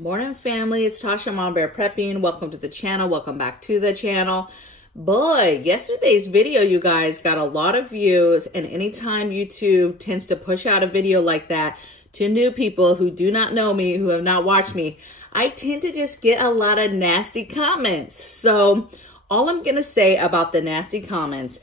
Morning family, it's Tasha, Mama Bear Prepping. Welcome to the channel. Welcome back to the channel. Boy, yesterday's video, you guys, got a lot of views, and anytime YouTube tends to push out a video like that to new people who do not know me, who have not watched me, I tend to just get a lot of nasty comments. So all I'm going to say about the nasty comments,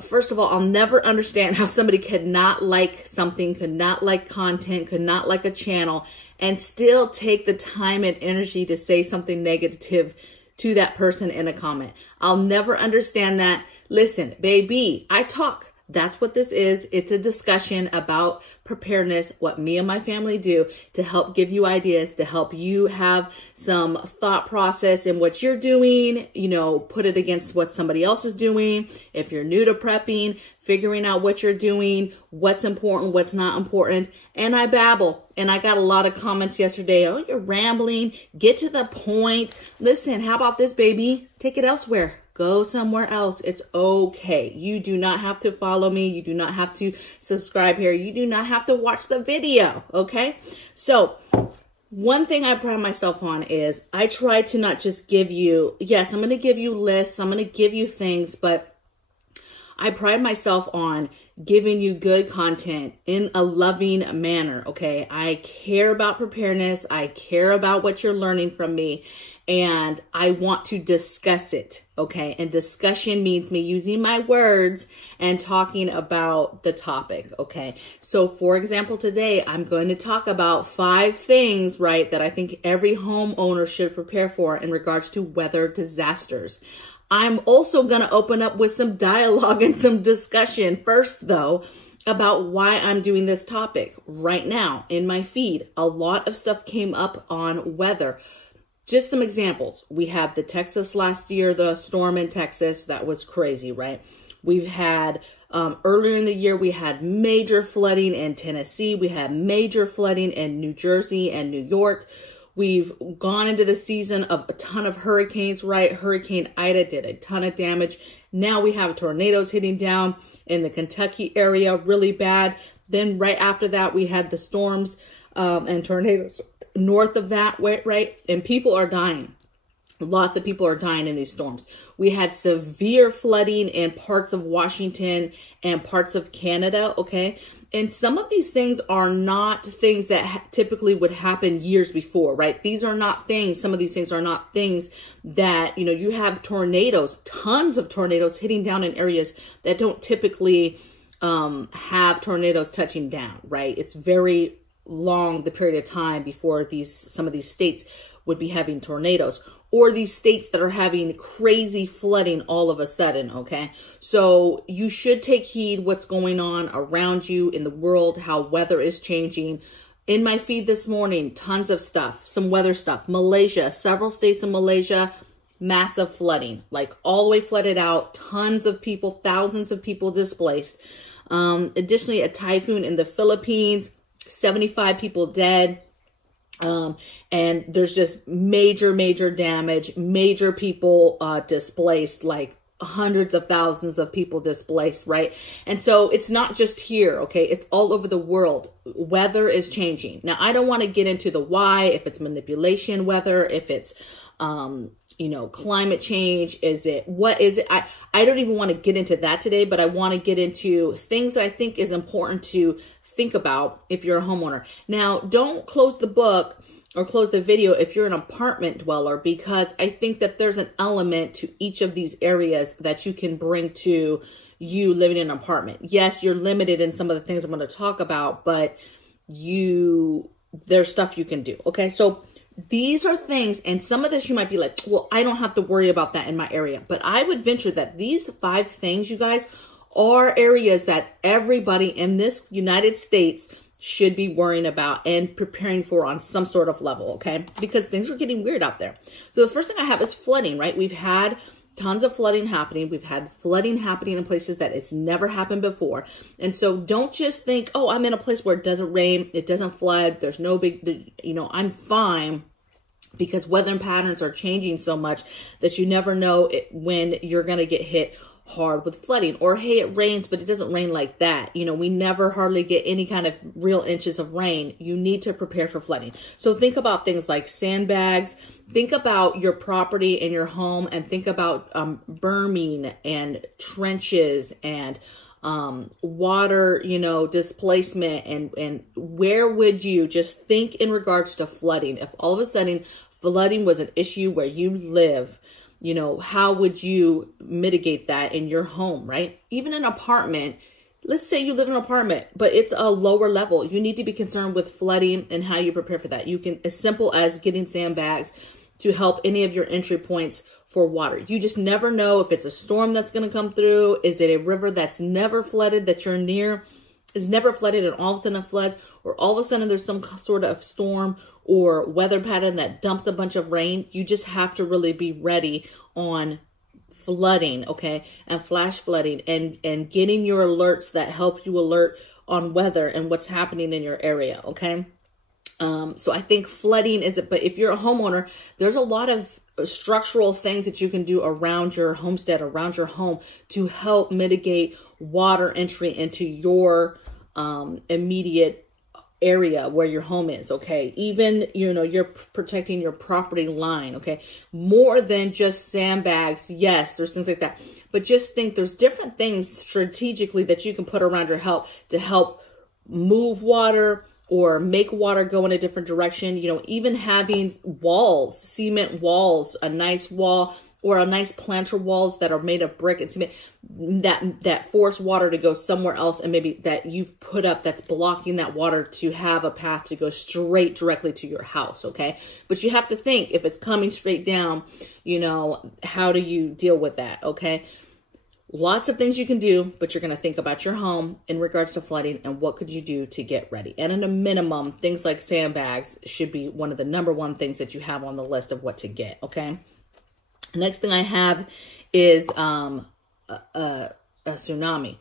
first of all, I'll never understand how somebody could not like something, could not like content, could not like a channel, and still take the time and energy to say something negative to that person in a comment. I'll never understand that. Listen, baby, I talk. That's what this is. It's a discussion about preparedness, what me and my family do to help give you ideas, to help you have some thought process in what you're doing, you know, put it against what somebody else is doing. If you're new to prepping, figuring out what you're doing, what's important, what's not important. And I babble. And I got a lot of comments yesterday. Oh, you're rambling. Get to the point. Listen, how about this, baby? Take it elsewhere. Go somewhere else. It's okay. You do not have to follow me. You do not have to subscribe here. You do not have to watch the video. Okay. So one thing I pride myself on is I try to not just give you, yes, I'm going to give you lists. I'm going to give you things, but I pride myself on giving you good content in a loving manner. Okay. I care about preparedness. I care about what you're learning from me. And I want to discuss it, okay? And discussion means me using my words and talking about the topic, okay? So for example, today I'm going to talk about 5 things, right, that I think every homeowner should prepare for in regards to weather disasters. I'm also going to open up with some dialogue and some discussion first, though, about why I'm doing this topic right now in my feed. A lot of stuff came up on weather. Just some examples. We had the Texas last year, the storm in Texas. That was crazy, right? We've had, earlier in the year, we had major flooding in Tennessee. We had major flooding in New Jersey and New York. We've gone into the season of a ton of hurricanes, right? Hurricane Ida did a ton of damage. Now we have tornadoes hitting down in the Kentucky area really bad. Then right after that, we had the storms and tornadoes north of that, right? And people are dying. Lots of people are dying in these storms. We had severe flooding in parts of Washington and parts of Canada, okay? And some of these things are not things that typically would happen years before, right? These are not things, some of these things are not things that, you know, you have tornadoes, tons of tornadoes hitting down in areas that don't typically have tornadoes touching down, right? It's very long the period of time before some of these states would be having tornadoes, or these states that are having crazy flooding all of a sudden, okay? So you should take heed what's going on around you in the world, how weather is changing. In my feed this morning, tons of stuff, some weather stuff. Malaysia, several states in Malaysia, massive flooding, like all the way flooded out, tons of people, thousands of people displaced. Additionally, a typhoon in the Philippines, 75 people dead. And there's just major damage, major people displaced, like hundreds of thousands of people displaced, right? And so it's not just here, okay? It's all over the world. Weather is changing. Now, I don't want to get into the why, if it's manipulation weather, if it's, you know, climate change, what is it? I don't even want to get into that today, but I want to get into things that I think is important to think about if you're a homeowner. Now, don't close the book or close the video if you're an apartment dweller, because I think that there's an element to each of these areas that you can bring to you living in an apartment. Yes, you're limited in some of the things I'm going to talk about, but there's stuff you can do. Okay, so these are things, and some of this you might be like, well, I don't have to worry about that in my area. But I would venture that these 5 things, you guys, are areas that everybody in this United States should be worrying about and preparing for on some sort of level, okay? Because things are getting weird out there. So the first thing I have is flooding, right? We've had tons of flooding happening. We've had flooding happening in places that it's never happened before. And so don't just think, oh, I'm in a place where it doesn't rain, it doesn't flood, there's no big, you know, I'm fine. Because weather patterns are changing so much that you never know when you're going to get hit hard with flooding. Or, hey, it rains, but it doesn't rain like that. You know, we never hardly get any kind of real inches of rain. You need to prepare for flooding. So think about things like sandbags. Think about your property and your home, and think about berming and trenches and water, you know, displacement, and where would you just think in regards to flooding? If all of a sudden flooding was an issue where you live, you know, how would you mitigate that in your home, right? Even an apartment, let's say you live in an apartment, but it's a lower level. You need to be concerned with flooding and how you prepare for that. You can, as simple as getting sandbags to help any of your entry points for water. You just never know if it's a storm that's going to come through. Is it a river that's never flooded that you're near? Is never flooded and all of a sudden it floods, or all of a sudden there's some sort of storm or weather pattern that dumps a bunch of rain. You just have to really be ready on flooding, okay, and flash flooding, and getting your alerts that help you alert on weather and what's happening in your area, okay? So I think flooding is it, but if you're a homeowner, there's a lot of structural things that you can do around your homestead, around your home, to help mitigate water entry into your immediate area where your home is, okay? Even, you know, you're protecting your property line, okay? More than just sandbags. Yes, there's things like that. But just think there's different things strategically that you can put around your help to help move water or make water go in a different direction. You know, even having walls, cement walls, a nice wall, or a nice planter walls that are made of brick and cement that force water to go somewhere else, and maybe that you've put up that's blocking that water to have a path to go straight directly to your house, okay? But you have to think, if it's coming straight down, you know, how do you deal with that, okay? Lots of things you can do, but you're going to think about your home in regards to flooding and what could you do to get ready. And at a minimum, things like sandbags should be one of the #1 things that you have on the list of what to get, okay? Next thing I have is a tsunami.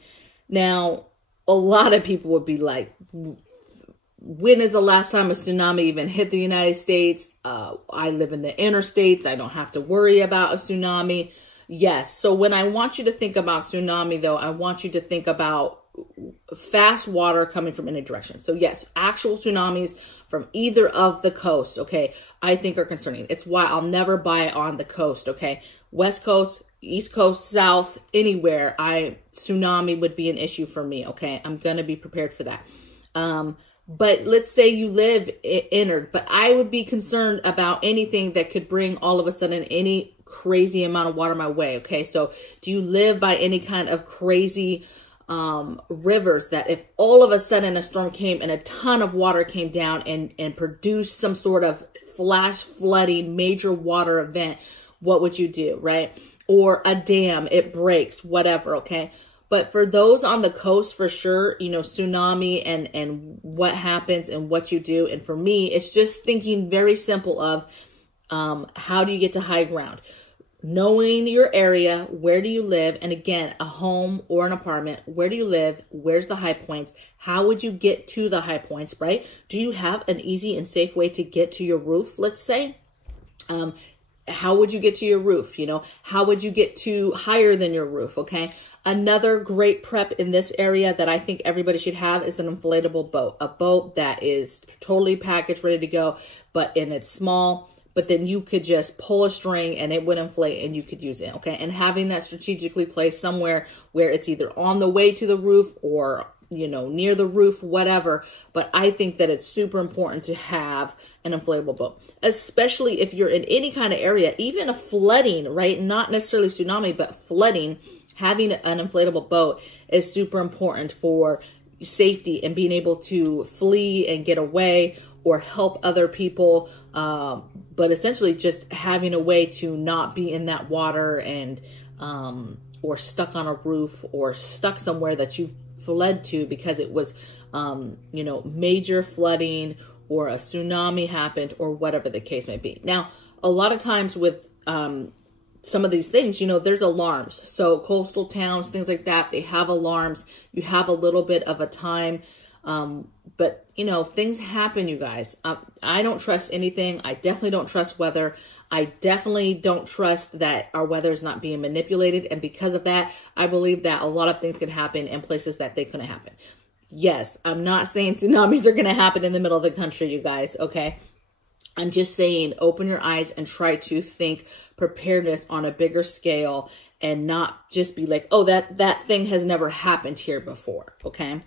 Now, a lot of people would be like, when is the last time a tsunami even hit the United States? I live in the interstates. I don't have to worry about a tsunami. Yes. So when I want you to think about tsunami, though, I want you to think about fast water coming from any direction. So yes, actual tsunamis from either of the coasts, okay, I think are concerning. It's why I'll never buy on the coast, okay? West Coast, East Coast, South, anywhere, tsunami would be an issue for me, okay? I'm going to be prepared for that. But let's say you live inward, but I would be concerned about anything that could bring all of a sudden any crazy amount of water my way, okay? So do you live by any kind of crazy rivers that if all of a sudden a storm came and a ton of water came down and produced some sort of flash flooding major water event, what would you do, right? Or a dam, it breaks, whatever, okay? But for those on the coast, for sure, you know, tsunami and what happens and what you do. And for me, it's just thinking very simple of how do you get to high ground? Knowing your area, where do you live? And again, a home or an apartment, where do you live? Where's the high points? How would you get to the high points, right? Do you have an easy and safe way to get to your roof, let's say? How would you get to your roof? You know, how would you get to higher than your roof? Okay. Another great prep in this area that I think everybody should have is an inflatable boat, a boat that is totally packaged, ready to go, and it's small, but then you could just pull a string and it would inflate and you could use it. Okay. And having that strategically placed somewhere where it's either on the way to the roof or, you know, near the roof, whatever. But I think that it's super important to have an inflatable boat, especially if you're in any kind of area, even a flooding, right? Not necessarily tsunami, but flooding. Having an inflatable boat is super important for safety and being able to flee and get away or help other people. But essentially just having a way to not be in that water and, or stuck on a roof or stuck somewhere that you've fled to because it was, you know, major flooding or a tsunami happened or whatever the case may be. Now, a lot of times with some of these things, you know, there's alarms. So coastal towns, things like that, they have alarms. You have a little bit of a time. But, you know, things happen, you guys. I don't trust anything. I definitely don't trust weather. I definitely don't trust that our weather is not being manipulated. And because of that, I believe that a lot of things can happen in places that they couldn't happen. Yes, I'm not saying tsunamis are going to happen in the middle of the country, you guys, okay? I'm just saying open your eyes and try to think preparedness on a bigger scale and not just be like, oh, that thing has never happened here before, okay?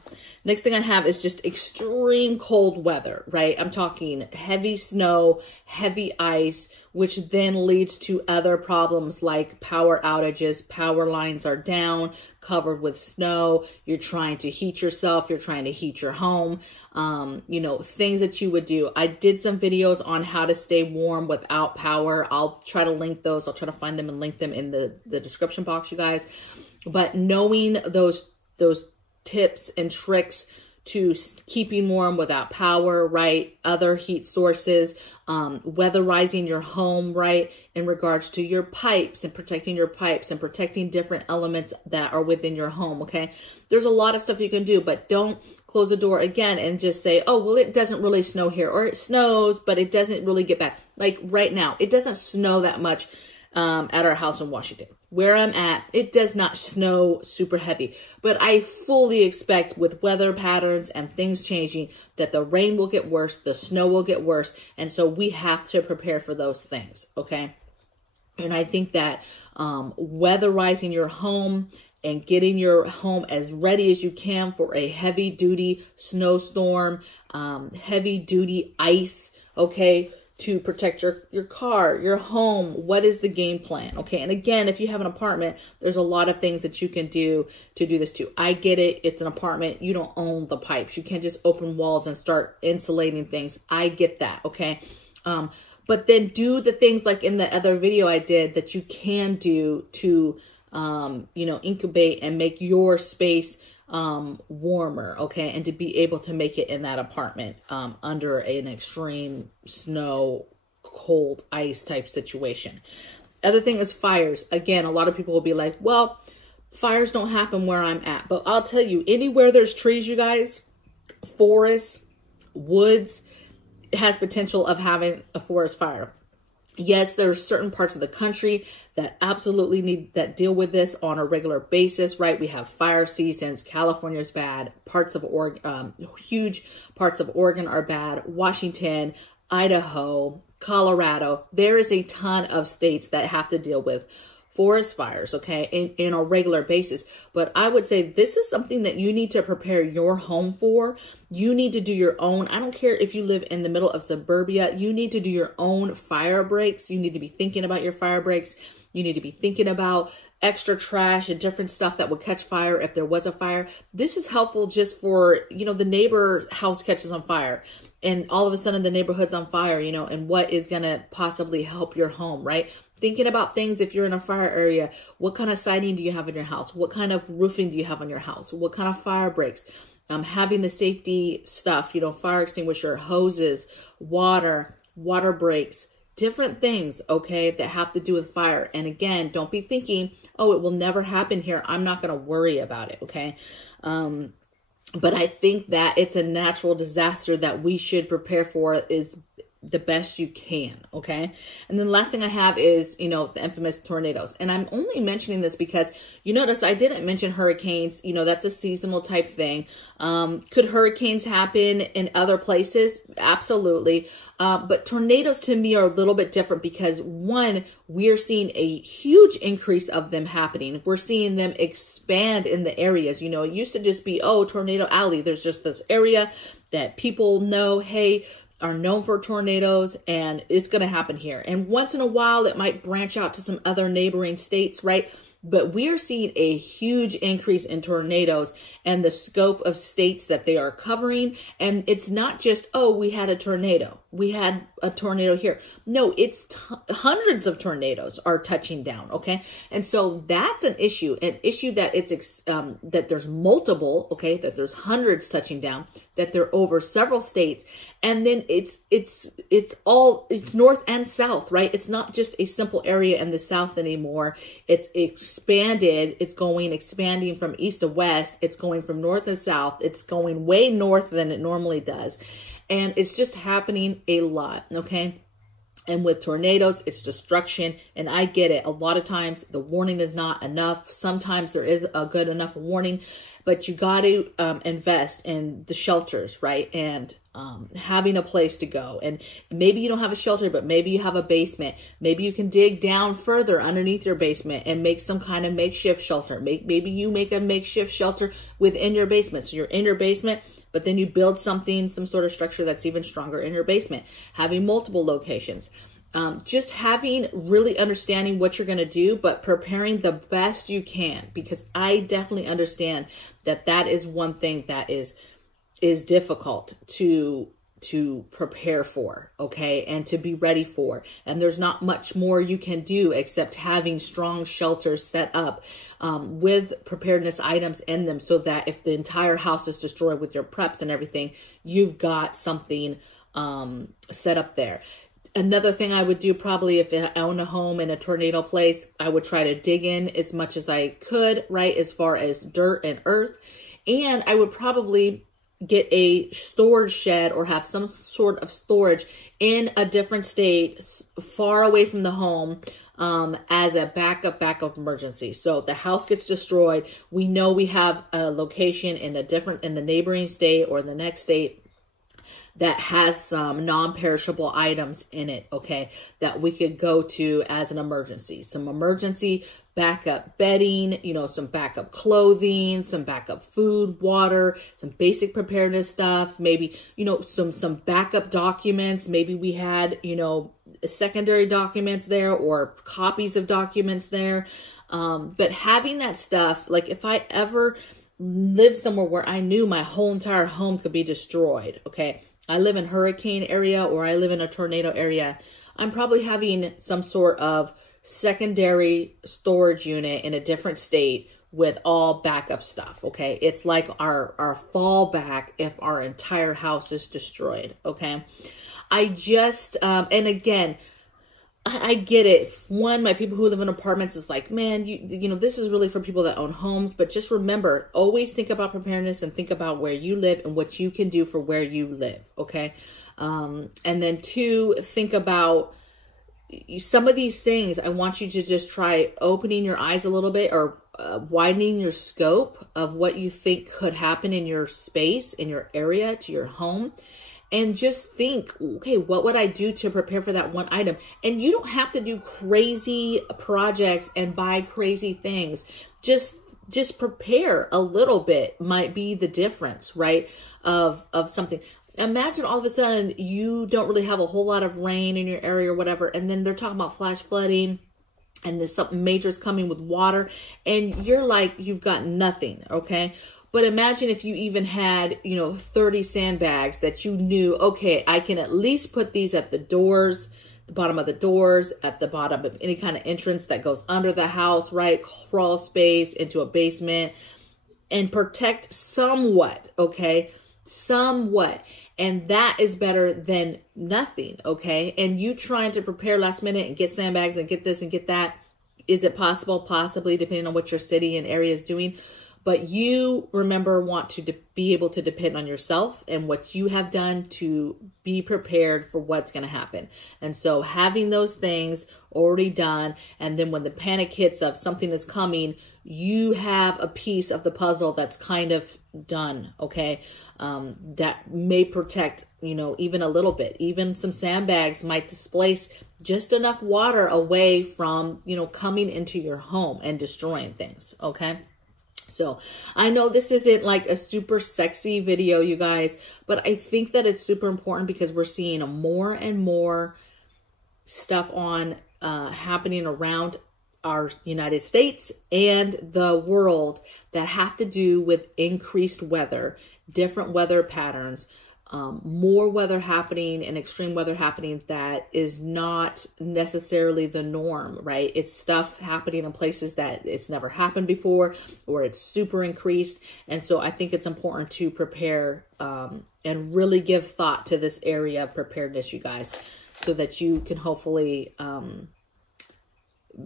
Next thing I have is just extreme cold weather, right? I'm talking heavy snow, heavy ice, which then leads to other problems like power outages. Power lines are down, covered with snow. You're trying to heat yourself. You're trying to heat your home. You know, things that you would do. I did some videos on how to stay warm without power. I'll try to link those. I'll try to find them and link them in the description box, you guys. But knowing those tips and tricks to keeping warm without power, right? Other heat sources, weatherizing your home, right? In regards to your pipes and protecting your pipes and protecting different elements that are within your home, okay? There's a lot of stuff you can do, but don't close the door again and just say, oh, well, it doesn't really snow here, or it snows, but it doesn't really get bad. Like right now, it doesn't snow that much at our house in Washington. Where I'm at, it does not snow super heavy, but I fully expect with weather patterns and things changing that the rain will get worse, the snow will get worse, and so we have to prepare for those things, okay? And I think that weatherizing your home and getting your home as ready as you can for a heavy-duty snowstorm, heavy-duty ice, okay? To protect your car, your home. What is the game plan? Okay. And again, if you have an apartment, there's a lot of things that you can do to do this too. I get it. It's an apartment. You don't own the pipes. You can't just open walls and start insulating things. I get that. Okay. But then do the things like in the other video I did that you can do to, you know, incubate and make your space warmer, okay, and to be able to make it in that apartment under an extreme snow, cold, ice type situation. Other thing is fires. Again, a lot of people will be like, well, fires don't happen where I'm at, but I'll tell you, anywhere there's trees, you guys, forests, woods, it has potential of having a forest fire. Yes, there are certain parts of the country that absolutely deal with this on a regular basis, right? We have fire seasons. California's bad. Parts of Oregon, huge parts of Oregon are bad. Washington, Idaho, Colorado. There is a ton of states that have to deal with forest fires, okay, in a regular basis. But I would say this is something that you need to prepare your home for. You need to do your own. I don't care if you live in the middle of suburbia. You need to do your own fire breaks. You need to be thinking about your fire breaks. You need to be thinking about extra trash and different stuff that would catch fire if there was a fire. This is helpful just for, you know, the neighbor house catches on fire and all of a sudden the neighborhood's on fire, you know, and what is going to possibly help your home, right? Thinking about things if you're in a fire area, what kind of siding do you have in your house? What kind of roofing do you have on your house? What kind of fire breaks? Having the safety stuff, you know, fire extinguisher, hoses, water breaks, different things, okay, that have to do with fire. And again, don't be thinking, oh, it will never happen here. I'm not going to worry about it, okay? But I think that it's a natural disaster that we should prepare for is the best you can, okay? And then the last thing I have is, you know, the infamous tornadoes. And I'm only mentioning this because you notice I didn't mention hurricanes. You know, that's a seasonal type thing. Could hurricanes happen in other places? Absolutely. But tornadoes to me are a little bit different because one, we're seeing a huge increase of them happening. We're seeing them expand in the areas. You know, it used to just be, oh, Tornado Alley. There's just this area that people know, hey, are known for tornadoes and it's going to happen here. And once in a while, it might branch out to some other neighboring states, right? But we are seeing a huge increase in tornadoes and the scope of states that they are covering. And it's not just, oh, we had a tornado. We had a tornado here. No, it's hundreds of tornadoes are touching down, okay? And so that's an issue that it's that there's multiple, okay, that there's hundreds touching down, that they're over several states. And then it's north and south, right? It's not just a simple area in the south anymore. It's expanded. It's expanding from east to west. It's going from north to south. It's going way north than it normally does. And it's just happening a lot, okay? And with tornadoes, it's destruction. And I get it. A lot of times the warning is not enough. Sometimes there is a good enough warning, but you got to invest in the shelters, right? And having a place to go. And maybe you don't have a shelter, but maybe you have a basement. Maybe you can dig down further underneath your basement and make some kind of makeshift shelter. Maybe you make a makeshift shelter within your basement. So you're in your basement, but then you build something, some sort of structure that's even stronger in your basement. Having multiple locations. Just having really understanding what you're going to do, but preparing the best you can, because I definitely understand that that is one thing that is difficult to prepare for, okay, and to be ready for. And there's not much more you can do except having strong shelters set up with preparedness items in them, so that if the entire house is destroyed with your preps and everything, you've got something set up there. Another thing I would do, probably if I own a home in a tornado place, I would try to dig in as much as I could, right, as far as dirt and earth. And I would probably get a storage shed or have some sort of storage in a different state, far away from the home, as a backup emergency. So the house gets destroyed. We know we have a location in the neighboring state or the next state that has some non-perishable items in it, okay, that we could go to as an emergency. Some emergency backup bedding, you know, some backup clothing, some backup food, water, some basic preparedness stuff, maybe, you know, some backup documents. Maybe we had, you know, secondary documents there or copies of documents there. But having that stuff, like if I ever lived somewhere where I knew my whole entire home could be destroyed, okay, I live in hurricane area or I live in a tornado area, I'm probably having some sort of secondary storage unit in a different state with all backup stuff, okay? It's like our fallback if our entire house is destroyed, okay? I just, and again, I get it. One, my people who live in apartments is like, man, you know, this is really for people that own homes. But just remember, always think about preparedness and think about where you live and what you can do for where you live, okay? And then two, think about some of these things. I want you to just try opening your eyes a little bit, or widening your scope of what you think could happen in your space, in your area, to your home. And just think, okay, what would I do to prepare for that one item? And you don't have to do crazy projects and buy crazy things. Just prepare a little bit might be the difference, right, of something. Imagine all of a sudden you don't really have a whole lot of rain in your area or whatever, and then they're talking about flash flooding and there's something major is coming with water, and you're like, you've got nothing, okay? But imagine if you even had, you know, 30 sandbags that you knew, okay, I can at least put these at the doors, the bottom of the doors, at the bottom of any kind of entrance that goes under the house, right? Crawl space into a basement, and protect somewhat, okay? Somewhat. And that is better than nothing, okay? And you trying to prepare last minute and get sandbags and get this and get that. Is it possible? Possibly, depending on what your city and area is doing. But you, remember, want to be able to depend on yourself and what you have done to be prepared for what's going to happen. And so having those things already done, and then when the panic hits of something is coming, you have a piece of the puzzle that's kind of done, okay? That may protect, you know, even a little bit. Even some sandbags might displace just enough water away from, you know, coming into your home and destroying things, okay? So I know this isn't like a super sexy video, you guys, but I think that it's super important because we're seeing more and more stuff on happening around our United States and the world that have to do with increased weather, different weather patterns, more weather happening and extreme weather happening that is not necessarily the norm, right? It's stuff happening in places that it's never happened before, or it's super increased. And so I think it's important to prepare and really give thought to this area of preparedness, you guys, so that you can hopefully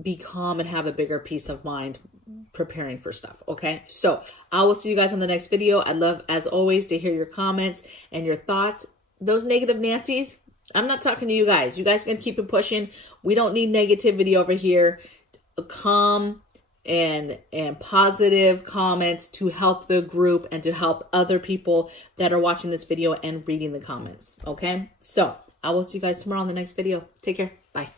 be calm and have a bigger peace of mind preparing for stuff, okay? So I will see you guys on the next video. I'd love, as always, to hear your comments and your thoughts. Those negative Nancy's, I'm not talking to you guys. You guys can keep it pushing. We don't need negativity over here. Calm and positive comments to help the group and to help other people that are watching this video and reading the comments. Okay? So I will see you guys tomorrow on the next video. Take care. Bye.